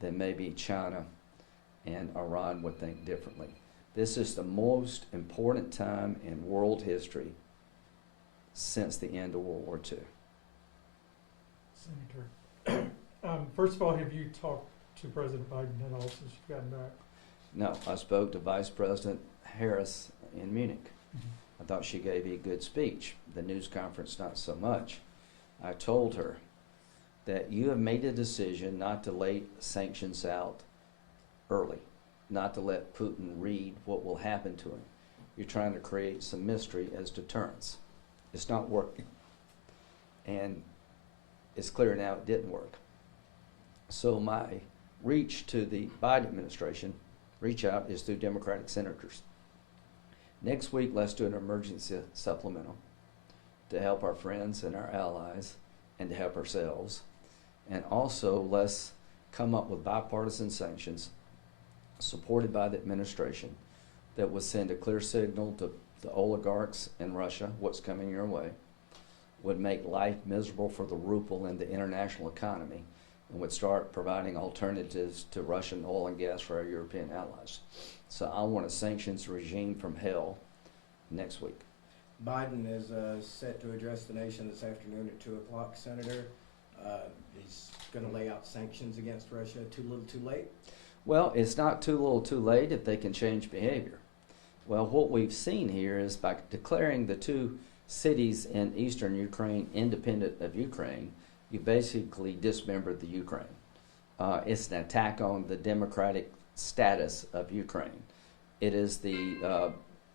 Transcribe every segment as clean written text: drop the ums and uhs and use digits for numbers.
then maybe China and Iran would think differently. This is the most important time in world history since the end of World War II. Senator, first of all, have you talked to President Biden at all since you've gotten back? No, I spoke to Vice President Harris in Munich. Mm-hmm. I thought she gave a good speech. The news conference, not so much. I told her that you have made a decision not to lay sanctions out early, not to let Putin read what will happen to him. You're trying to create some mystery as deterrence. It's not working. And it's clear now it didn't work. So my reach to the Biden administration, reach out, is through Democratic senators. Next week, let's do an emergency supplemental to help our friends and our allies and to help ourselves. And also, let's come up with bipartisan sanctions supported by the administration that would send a clear signal to the oligarchs in Russia, what's coming your way, would make life miserable for the ruble and the international economy, and would start providing alternatives to Russian oil and gas for our European allies. So I want a sanctions regime from hell next week. Biden is set to address the nation this afternoon at 2 o'clock, Senator. He's going to lay out sanctions against Russia. Too little, too late? Well, it's not too little, too late if they can change behavior. Well, what we've seen here is by declaring the two cities in eastern Ukraine independent of Ukraine, you basically dismembered the Ukraine. It's an attack on the democratic status of Ukraine. It is the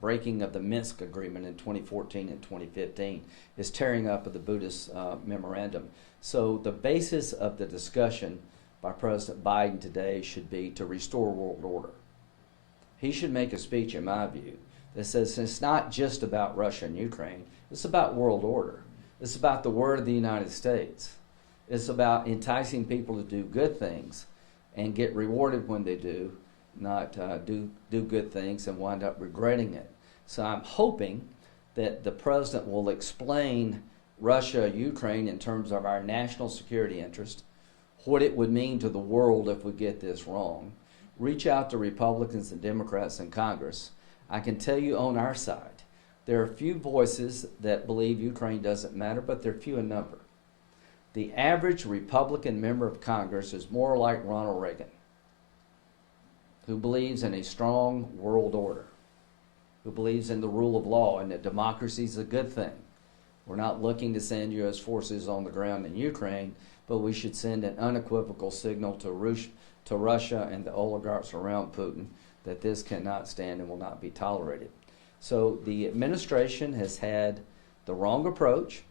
breaking of the Minsk agreement in 2014 and 2015. It's tearing up of the Buddhist memorandum. So the basis of the discussion by President Biden today should be to restore world order. He should make a speech, in my view, that says it's not just about Russia and Ukraine, it's about world order. It's about the word of the United States. It's about enticing people to do good things and get rewarded when they do, not do good things and wind up regretting it. So I'm hoping that the president will explain Russia, Ukraine in terms of our national security interest, what it would mean to the world if we get this wrong. Reach out to Republicans and Democrats in Congress. I can tell you on our side, there are a few voices that believe Ukraine doesn't matter, but they're few in number. The average Republican member of Congress is more like Ronald Reagan, who believes in a strong world order, who believes in the rule of law and that democracy is a good thing. We're not looking to send U.S. forces on the ground in Ukraine, but we should send an unequivocal signal to Russia and the oligarchs around Putin that this cannot stand and will not be tolerated. So the administration has had the wrong approach.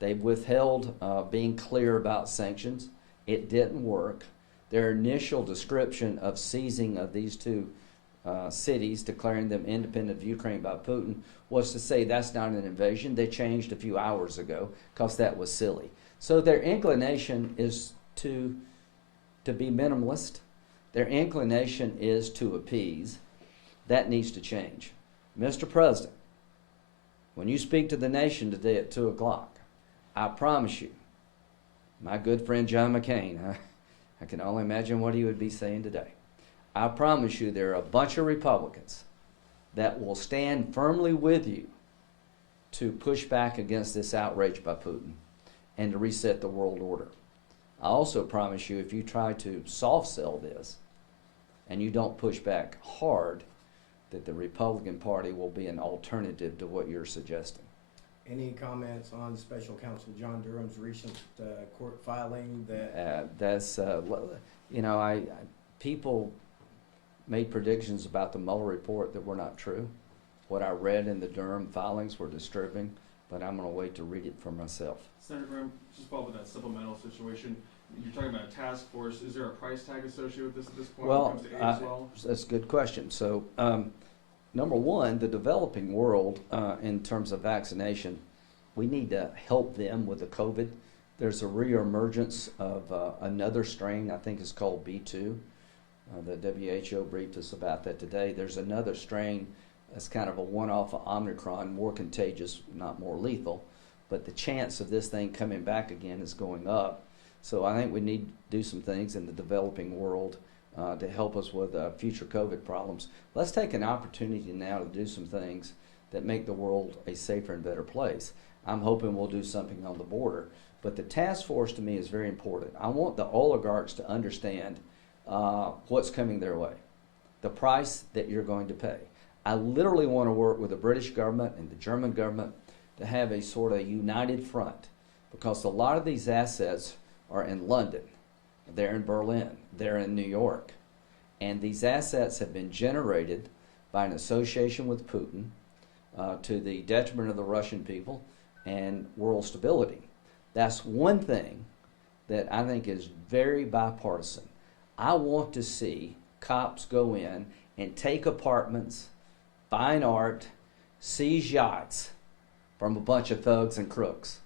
They've withheld being clear about sanctions. It didn't work. Their initial description of seizing of these two cities, declaring them independent of Ukraine by Putin, was to say that's not an invasion. They changed a few hours ago because that was silly. So their inclination is to be minimalist. Their inclination is to appease. That needs to change. Mr. President, when you speak to the nation today at 2 o'clock, I promise you, my good friend John McCain, I can only imagine what he would be saying today. I promise you there are a bunch of Republicans that will stand firmly with you to push back against this outrage by Putin and to reset the world order. I also promise you if you try to soft sell this and you don't push back hard, that the Republican Party will be an alternative to what you're suggesting. Any comments on Special Counsel John Durham's recent court filing that... people made predictions about the Mueller report that were not true. What I read in the Durham filings were disturbing, but I'm going to wait to read it for myself. Senator Graham, just follow up with that supplemental situation. You're talking about a task force. Is there a price tag associated with this at this point when it comes to aid as well? That's a good question. So, number one, the developing world, in terms of vaccination, we need to help them with the COVID. There's a reemergence of another strain, I think it's called B2. The WHO briefed us about that today. There's another strain that's kind of a one-off of Omicron, more contagious, not more lethal, but the chance of this thing coming back again is going up. So I think we need to do some things in the developing world to help us with future COVID problems. Let's take an opportunity now to do some things that make the world a safer and better place. I'm hoping we'll do something on the border. But the task force to me is very important. I want the oligarchs to understand what's coming their way, the price that you're going to pay. I literally want to work with the British government and the German government to have a sort of united front, because a lot of these assets are in London, they're in Berlin, they're in New York. And these assets have been generated by an association with Putin to the detriment of the Russian people and world stability. That's one thing that I think is very bipartisan. I want to see cops go in and take apartments, fine art, seize yachts from a bunch of thugs and crooks.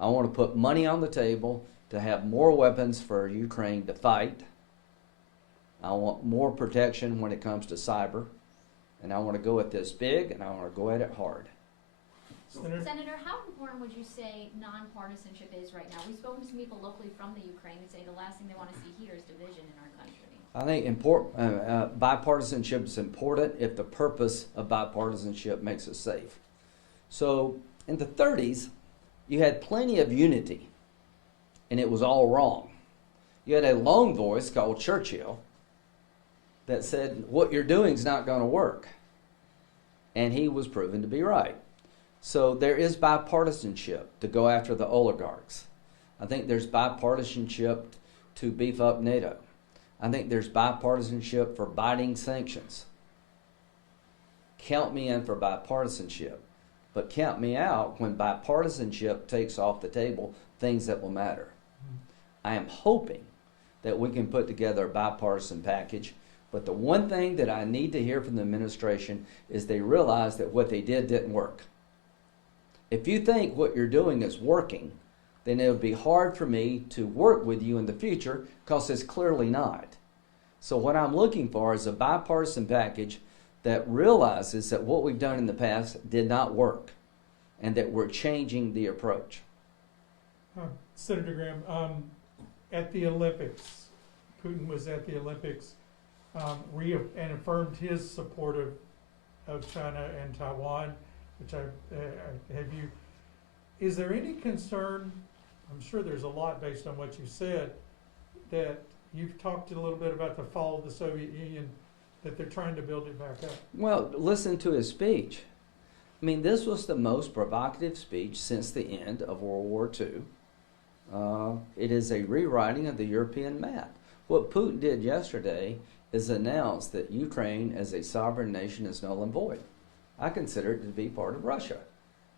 I want to put money on the table to have more weapons for Ukraine to fight. I want more protection when it comes to cyber. And I want to go at this big, and I want to go at it hard. Senator, how important would you say nonpartisanship is right now? We've spoken to some people locally from the Ukraine who say the last thing they want to see here is division in our country. I think bipartisanship is important if the purpose of bipartisanship makes us safe. So in the 30s, you had plenty of unity, and it was all wrong. You had a lone voice called Churchill that said, what you're doing is not going to work. And he was proven to be right. So there is bipartisanship to go after the oligarchs. I think there's bipartisanship to beef up NATO. I think there's bipartisanship for biting sanctions. Count me in for bipartisanship. But count me out when bipartisanship takes off the table things that will matter. I am hoping that we can put together a bipartisan package. But the one thing that I need to hear from the administration is they realize that what they didn't work. If you think what you're doing is working, then it would be hard for me to work with you in the future, because it's clearly not. So what I'm looking for is a bipartisan package that realizes that what we've done in the past did not work, and that we're changing the approach. Senator Graham, at the Olympics, Putin was at the Olympics and affirmed his support of China and Taiwan, which is there any concern, I'm sure there's a lot based on what you said, that you've talked a little bit about the fall of the Soviet Union, that they're trying to build it back up? Well, listen to his speech. I mean, this was the most provocative speech since the end of World War II. It is a rewriting of the European map. What Putin did yesterday is announce that Ukraine as a sovereign nation is null and void. I consider it to be part of Russia.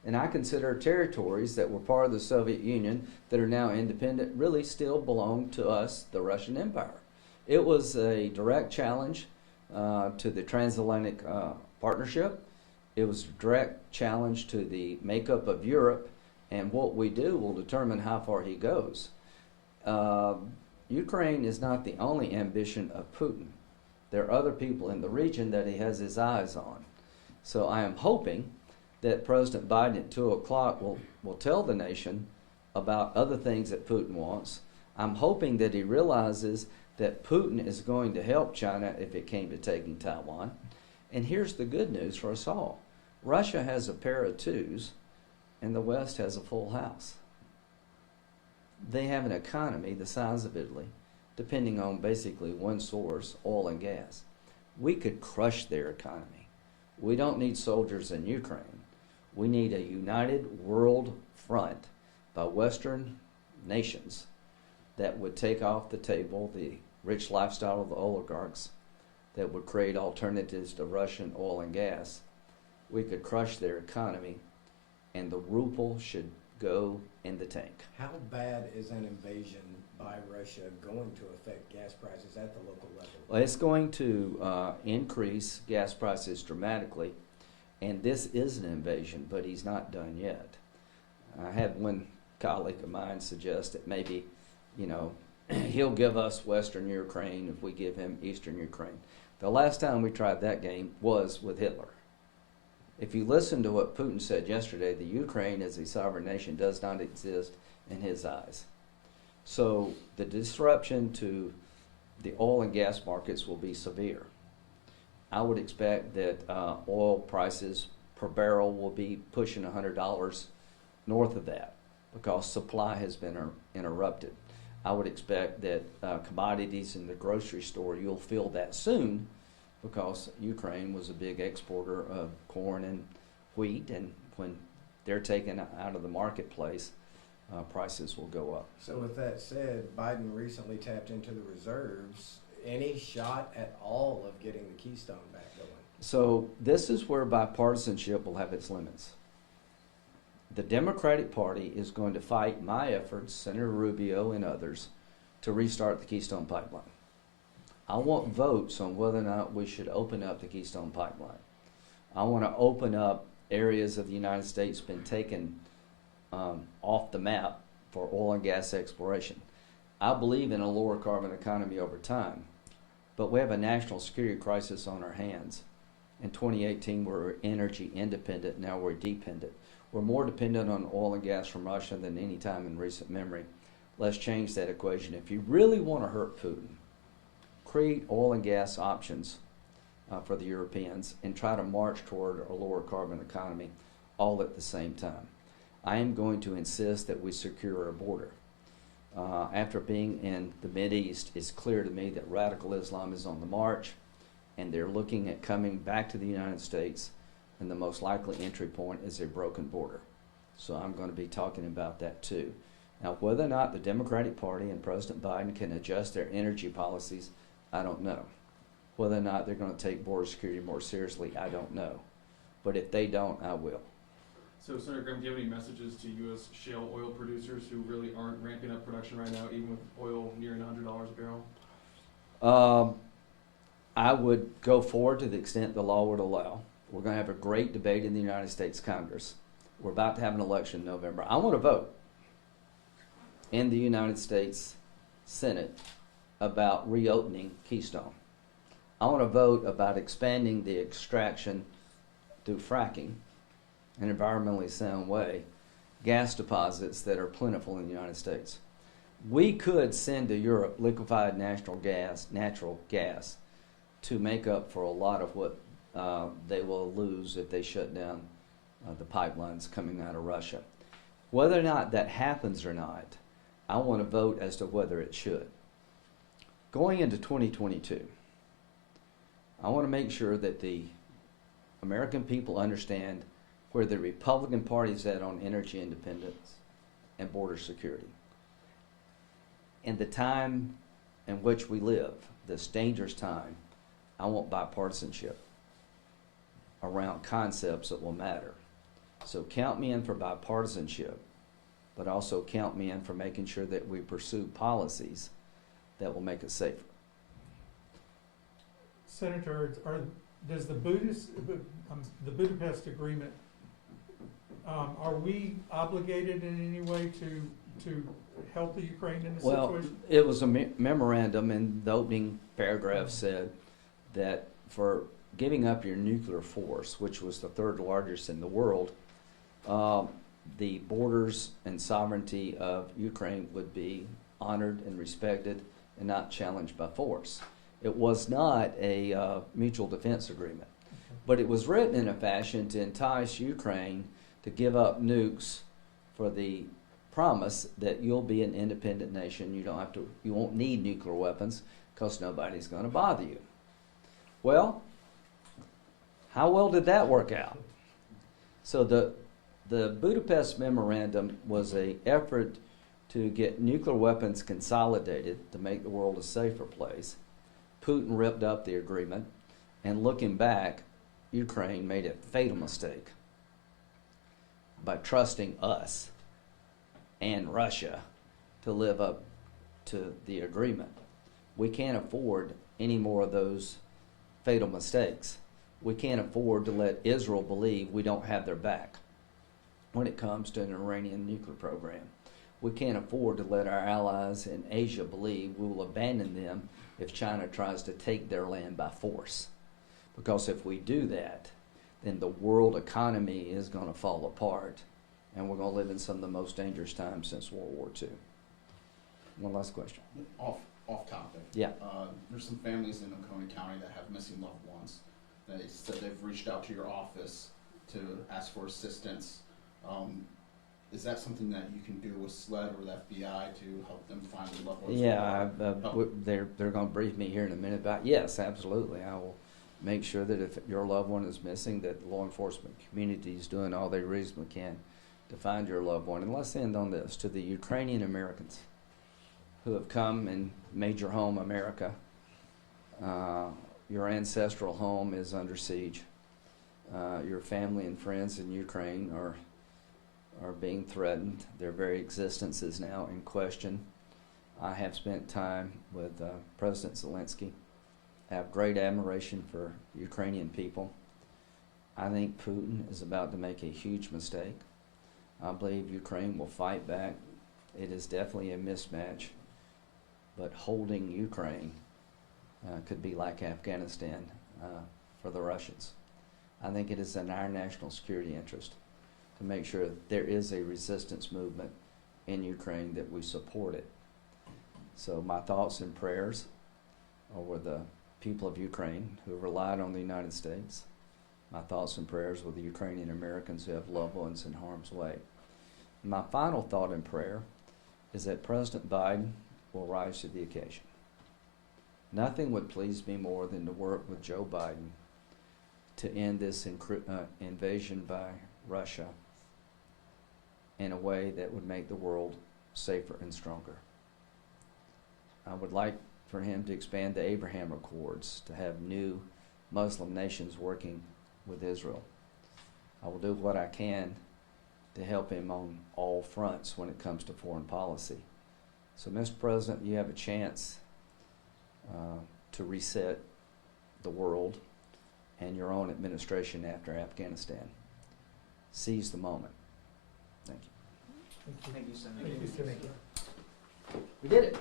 And I consider territories that were part of the Soviet Union that are now independent really still belong to us, the Russian Empire. It was a direct challenge to the transatlantic partnership. It was a direct challenge to the makeup of Europe, and what we do will determine how far he goes. Ukraine is not the only ambition of Putin. There are other people in the region that he has his eyes on. So I am hoping that President Biden at 2 o'clock will tell the nation about other things that Putin wants. I'm hoping that he realizes that Putin is going to help China if it came to taking Taiwan. And here's the good news for us all. Russia has a pair of twos, and the West has a full house. They have an economy the size of Italy, depending on basically one source, oil and gas. We could crush their economy. We don't need soldiers in Ukraine. We need a united world front by Western nations that would take off the table the rich lifestyle of the oligarchs, that would create alternatives to Russian oil and gas. We could crush their economy, and the ruble should go in the tank. How bad is an invasion by Russia going to affect gas prices at the local level? Well, it's going to increase gas prices dramatically, and this is an invasion, but he's not done yet. I had one colleague of mine suggest that maybe, he'll give us Western Ukraine if we give him Eastern Ukraine. The last time we tried that game was with Hitler. If you listen to what Putin said yesterday, the Ukraine as a sovereign nation does not exist in his eyes. So the disruption to the oil and gas markets will be severe. I would expect that oil prices per barrel will be pushing $100 north of that because supply has been interrupted. I would expect that commodities in the grocery store, you'll feel that soon because Ukraine was a big exporter of corn and wheat, and when they're taken out of the marketplace, prices will go up. So with that said, Biden recently tapped into the reserves. Any shot at all of getting the Keystone back going? So this is where bipartisanship will have its limits. The Democratic Party is going to fight my efforts, Senator Rubio and others, to restart the Keystone Pipeline. I want votes on whether or not we should open up the Keystone Pipeline. I want to open up areas of the United States been taken off the map for oil and gas exploration. I believe in a lower carbon economy over time, but we have a national security crisis on our hands. In 2018, we were energy independent, now we're dependent. We're more dependent on oil and gas from Russia than any time in recent memory. Let's change that equation. If you really want to hurt Putin, create oil and gas options for the Europeans and try to march toward a lower carbon economy all at the same time. I am going to insist that we secure our border. After being in the Mideast, it's clear to me that radical Islam is on the march, and they're looking at coming back to the United States, and the most likely entry point is a broken border. So I'm going to be talking about that too. Now, whether or not the Democratic Party and President Biden can adjust their energy policies, I don't know. Whether or not they're going to take border security more seriously, I don't know. But if they don't, I will. So, Senator Graham, do you have any messages to U.S. shale oil producers who really aren't ramping up production right now, even with oil nearing $100 a barrel? I would go forward to the extent the law would allow. We're going to have a great debate in the United States Congress. We're about to have an election in November. I want to vote in the United States Senate about reopening Keystone. I want to vote about expanding the extraction through fracking, an environmentally sound way, gas deposits that are plentiful in the United States. We could send to Europe liquefied natural gas to make up for a lot of what they will lose if they shut down the pipelines coming out of Russia. Whether or not that happens or not, I want to vote as to whether it should. Going into 2022, I want to make sure that the American people understand where the Republican Party is at on energy independence and border security. In the time in which we live, this dangerous time, I want bipartisanship around concepts that will matter. So count me in for bipartisanship, but also count me in for making sure that we pursue policies that will make us safer. Senator, does the Budapest Agreement, are we obligated in any way to help the Ukraine in this situation? It was a memorandum, and the opening paragraph said that for giving up your nuclear force, which was the third largest in the world, the borders and sovereignty of Ukraine would be honored and respected and not challenged by force. It was not a mutual defense agreement, but it was written in a fashion to entice Ukraine to give up nukes for the promise that you'll be an independent nation. You won't need nuclear weapons because nobody's going to bother you. Well, how well did that work out? So the Budapest Memorandum was an effort to get nuclear weapons consolidated to make the world a safer place. Putin ripped up the agreement, and looking back, Ukraine made a fatal mistake by trusting us and Russia to live up to the agreement. We can't afford any more of those fatal mistakes. We can't afford to let Israel believe we don't have their back when it comes to an Iranian nuclear program. We can't afford to let our allies in Asia believe we will abandon them if China tries to take their land by force. Because if we do that, then the world economy is going to fall apart, and we're going to live in some of the most dangerous times since World War II. One last question. Off topic. Yeah. There's some families in Oconee County that have missing loved ones. They said they've reached out to your office to ask for assistance. Is that something that you can do with SLED or the FBI to help them find their loved ones? Yeah, they're going to brief me here in a minute about. Yes, absolutely. I will make sure that if your loved one is missing, that the law enforcement community is doing all they reasonably can to find your loved one. And let's end on this: to the Ukrainian Americans who have come and made your home America. Your ancestral home is under siege. Your family and friends in Ukraine are being threatened. Their very existence is now in question. I have spent time with President Zelensky. I have great admiration for Ukrainian people. I think Putin is about to make a huge mistake. I believe Ukraine will fight back. It is definitely a mismatch, but holding Ukraine could be like Afghanistan for the Russians. I think it is in our national security interest to make sure that there is a resistance movement in Ukraine, that we support it. So my thoughts and prayers are with the people of Ukraine who have relied on the United States. My thoughts and prayers with the Ukrainian Americans who have loved ones in harm's way. My final thought and prayer is that President Biden will rise to the occasion. Nothing would please me more than to work with Joe Biden to end this invasion by Russia in a way that would make the world safer and stronger. I would like for him to expand the Abraham Accords, to have new Muslim nations working with Israel. I will do what I can to help him on all fronts when it comes to foreign policy. So, Mr. President, you have a chance to reset the world and your own administration after Afghanistan. Seize the moment. Thank you. Thank you. Thank you, Senator. Thank you, Senator. We did it.